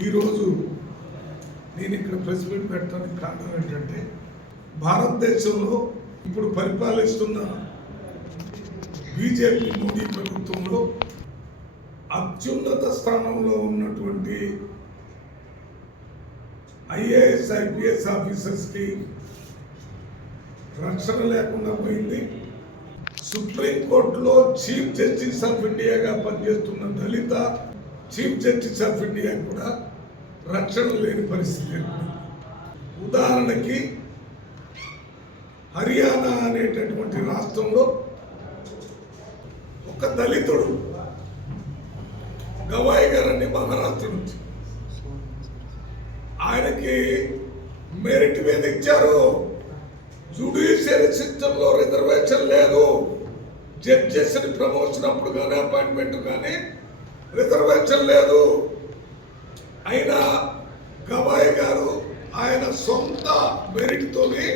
ఈరోజు నేను ఇక్కడ ప్రెస్ మీట్ పెట్టడానికి కారణం ఏంటంటే భారతదేశంలో ఇప్పుడు పరిపాలిస్తున్న బీజేపీ మోడీ ప్రభుత్వంలో అత్యున్నత స్థానంలో ఉన్నటువంటి ఐఏఎస్ ఐపీఎస్ ఆఫీసర్స్కి రక్షణ లేకుండా పోయింది. సుప్రీంకోర్టులో చీఫ్ జస్టిస్ ఆఫ్ ఇండియాగా పనిచేస్తున్న దళిత చీఫ్ జస్టిస్ ఆఫ్ ఇండియా కూడా రక్షణ లేని పరిస్థితి. ఏర్పడింది ఉదాహరణకి హర్యానా అనేటటువంటి రాష్ట్రంలో ఒక దళితుడు గవాయి గారని మహారాష్ట్ర నుంచి ఆయనకి మెరిట్ మీద ఇచ్చారు. జుడిషియరీ సిస్టంలో రిజర్వేషన్ లేదు. జడ్జెస్ని ప్రమోషన్ అప్పుడు కానీ అపాయింట్మెంట్ కానీ రిజర్వేషన్ లేదు. అయినా గవాయ్ గారు ఆయన సొంత మెరిట్తోని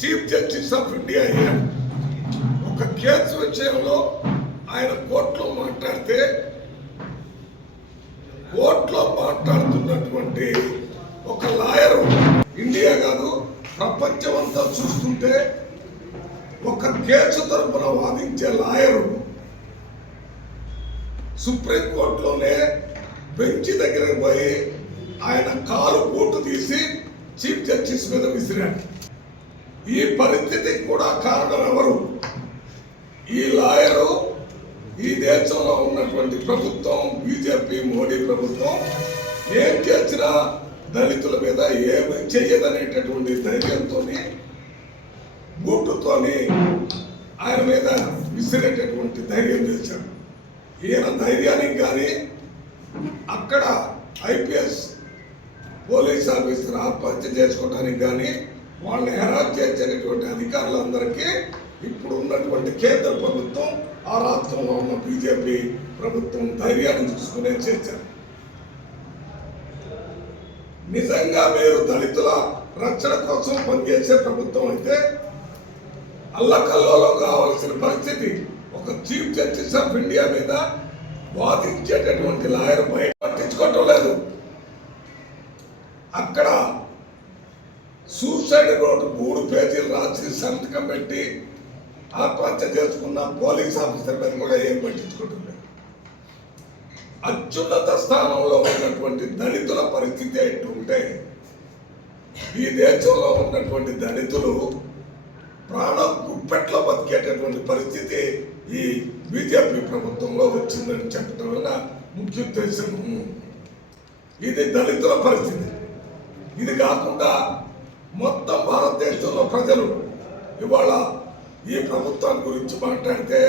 చీఫ్ జస్టిస్ ఆఫ్ ఇండియా అయ్యారు. ఒక కేసు విషయంలో ఆయన కోర్టులో మాట్లాడితే కోర్టులో మాట్లాడుతున్నటువంటి ఒక లాయరు ఇండియా కాదు ప్రపంచం అంతా చూస్తుంటే ఒక కేసు తరపున వాదించే లాయరు సుప్రీంకోర్టులోనే బెంచ్ దగ్గరకు పోయి ఆయన కాలు బూటు తీసి చీఫ్ జస్టిస్ మీద విసిరాడు. ఈ పరిస్థితికి కూడా కారణం ఎవరు? ఈ లాయరు ఈ దేశంలో ఉన్నటువంటి ప్రభుత్వం బీజేపీ మోడీ ప్రభుత్వం ఏం చేసినా దళితుల మీద ఏమి చెయ్యదనేటటువంటి ధైర్యంతో బూటుతోని ఆయన మీద విసిరేటటువంటి ధైర్యం చేశాడు ఈయన ధైర్యానికి కానీ అక్కడ ఐపీఎస్ పోలీస్ ఆఫీసర్ ఆత్మహత్య చేసుకోవడానికి కానీ వాళ్ళని హెరాస్ చేసేటటువంటి అధికారులందరికీ ఇప్పుడు ఉన్నటువంటి కేంద్ర ప్రభుత్వం ఆ రాష్ట్రంలో ఉన్న బీజేపీ ప్రభుత్వం ధైర్యాన్ని చూసుకునే చేశారు నిజంగా మీరు దళితుల రక్షణ కోసం పనిచేసే ప్రభుత్వం అయితే అల్లకల్లోలో కావాల్సిన పరిస్థితి ఒక చీఫ్ జస్టిస్ ఆఫ్ ఇండియా మీద వాదించేటటువంటి లాయర్ బయట పట్టించుకోవటం లేదు. అక్కడ సూసైడ్ నోట్ మూడు పేజీలు రాసి సంతకం పెట్టి ఆత్మహత్య చేసుకున్న పోలీస్ ఆఫీసర్ మీద కూడా ఏం పట్టించుకోవటం అత్యున్నత స్థానంలో ఉన్నటువంటి దళితుల పరిస్థితి ఎట్టుంటే ఈ దేశంలో ఉన్నటువంటి దళితులు ప్రాణ పెట్ల బతికేటటువంటి పరిస్థితి ఈ బీజేపీ ప్రభుత్వంలో వచ్చిందని చెప్పడం వల్ల ముఖ్య ఉద్దేశం ఇది దళితుల పరిస్థితి. ఇది కాకుండా మొత్తం భారతదేశంలో ప్రజలు ఇవాళ ఈ ప్రభుత్వం గురించి మాట్లాడితే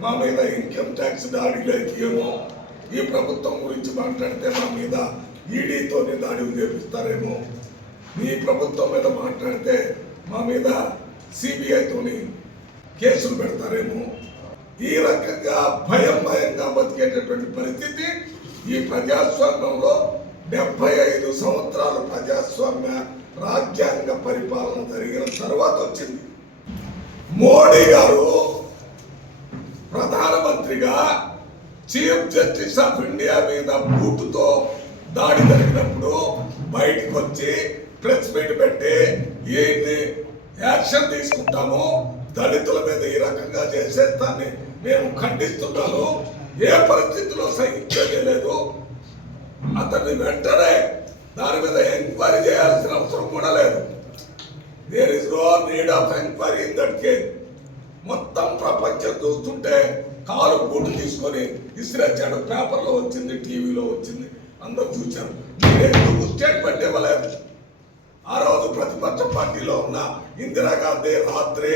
మా మీద ఇన్కమ్ ట్యాక్స్ దాడిలోకి ఏమో ఈ ప్రభుత్వం గురించి మాట్లాడితే మా మీద ఈడీతోని దాడులు చేపిస్తారేమో మీ ప్రభుత్వం మీద మాట్లాడితే మా మీద సిబిఐతోని కేసులు పెడతారేమో. ఈ రకంగా భయం భయంగా బతికేటటువంటి పరిస్థితి ఈ ప్రజాస్వామ్యంలో డెబ్బై ఐదు సంవత్సరాల ప్రజాస్వామ్య రాజ్యాంగ పరిపాలన జరిగిన తర్వాత వచ్చింది. మోడీ గారు ప్రధానమంత్రిగా చీఫ్ జస్టిస్ ఆఫ్ ఇండియా మీద బూటుతో దాడి జరిగినప్పుడు బయటకు వచ్చి ప్రెస్ మీట్ పెట్టి ఏంటి యాక్షన్ తీసుకుంటాము. దళితుల మీద ఈ రకంగా చేసేస్తాన్ని మేము ఖండిస్తున్నాము ఏ పరిస్థితిలో సహించేది లేదు అతన్ని వెంటనే దాని మీద ఎంక్వైరీ చేయాల్సిన అవసరం కూడా లేదు. There is no need of enquiry in that case మొత్తం ప్రపంచం చూస్తుంటే కాలు బూటు తీసుకొని ఇసిరేచ్చాడు పేపర్లో వచ్చింది టీవీలో వచ్చింది అందరూ చూశారు. మీరు ఎందుకు స్టేట్మెంట్ ఇవ్వలేదు? ఆ రోజు ప్రతిపక్ష పార్టీలో ఉన్న ఇందిరాగాంధీ రాత్రి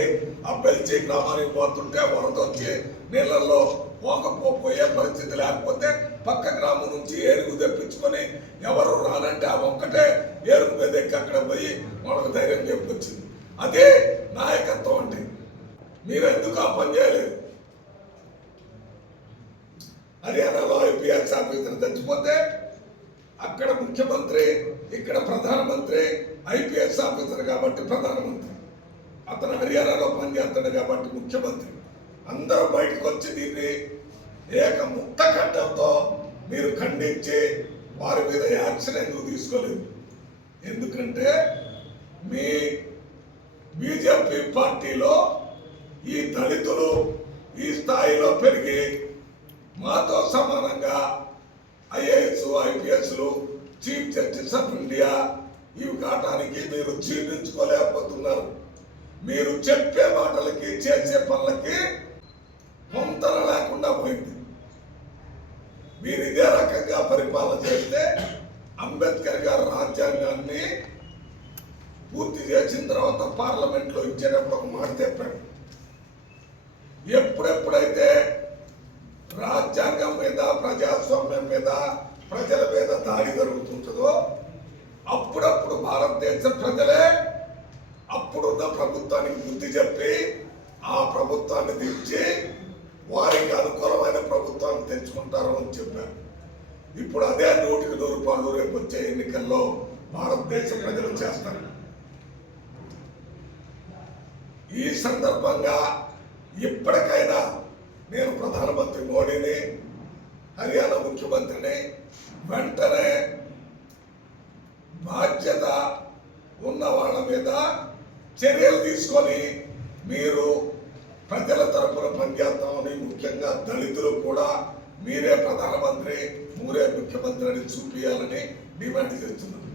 ఆ బెల్చి గ్రామానికి పోతుంటే వరద వచ్చి నీళ్ళల్లో పోకపోయే పరిస్థితి లేకపోతే పక్క గ్రామం నుంచి ఏరుగు తెప్పించుకొని ఎవరు రానంటే ఆ ఒక్కటే ఏరుగు మీద ఎక్కి అక్కడ పోయి మనకు ధైర్యం చెప్పొచ్చింది అదే నాయకత్వం అంటే మీరు ఎందుకు ఆ పని చేయలేదు? హర్యానాలో ఐపీఎస్ ఆఫీసర్ చచ్చిపోతే అక్కడ ముఖ్యమంత్రి ఇక్కడ ప్రధానమంత్రి ఐపీఎస్ ఆఫీసర్ కాబట్టి ప్రధానమంత్రి. అతను హర్యానాలో పనిచేస్తాడు కాబట్టి ముఖ్యమంత్రి. అందరూ బయటకు వచ్చి దీన్ని ఏక ముక్త మీరు ఖండించి వారి మీద యాక్షన్ ఎందుకు తీసుకోలేదు? ఎందుకంటే మీ బీజేపీ పార్టీలో ఈ దళితులు ఈ స్థాయిలో పెరిగి మాతో సమానంగా ఐఏఎస్ ఐపీఎస్లు చీఫ్ జస్టిస్ ఆఫ్ ఇండియా ఇవి కావటానికి మీరు జీర్ణించుకోలేకపోతున్నారు. మీరు చెప్పే మాటలకి చేసే పనులకి పొంతన లేకుండా పోయింది. మీరు ఇదే రకంగా పరిపాలన చేస్తే అంబేద్కర్ గారు రాజ్యాంగాన్ని పూర్తి చేసిన తర్వాత పార్లమెంట్లో ఇచ్చేటప్పుడు ఒక మాట చెప్పాడు. ఎప్పుడెప్పుడైతే రాజ్యాంగం మీద ప్రజాస్వామ్యం మీద ప్రజల మీద దాడి జరుగుతుంటుందో అప్పుడప్పుడు భారతదేశ ప్రజలే అప్పుడున్న ప్రభుత్వానికి బుద్ధి చెప్పి ఆ ప్రభుత్వాన్ని దించి వారికి అనుకూలమైన ప్రభుత్వాన్ని తెచ్చుకుంటారు అని చెప్పారు. ఇప్పుడు అదే నూటికి నూరు రూపాయలు రేపు వచ్చే ఎన్నికల్లో భారతదేశ ప్రజలు చేస్తారు. ఈ సందర్భంగా ఇప్పటికైనా నేను ప్రధానమంత్రి మోడీని హర్యానా ముఖ్యమంత్రిని వెంటనే బాధ్యత ఉన్న వాళ్ళ మీద చర్యలు తీసుకొని మీరు ప్రజల తరపున పనిచేస్తామని ముఖ్యంగా దళితులు కూడా మీరే ప్రధానమంత్రి మీరే ముఖ్యమంత్రి అని చూపించాలని డిమాండ్ చేస్తున్నారు.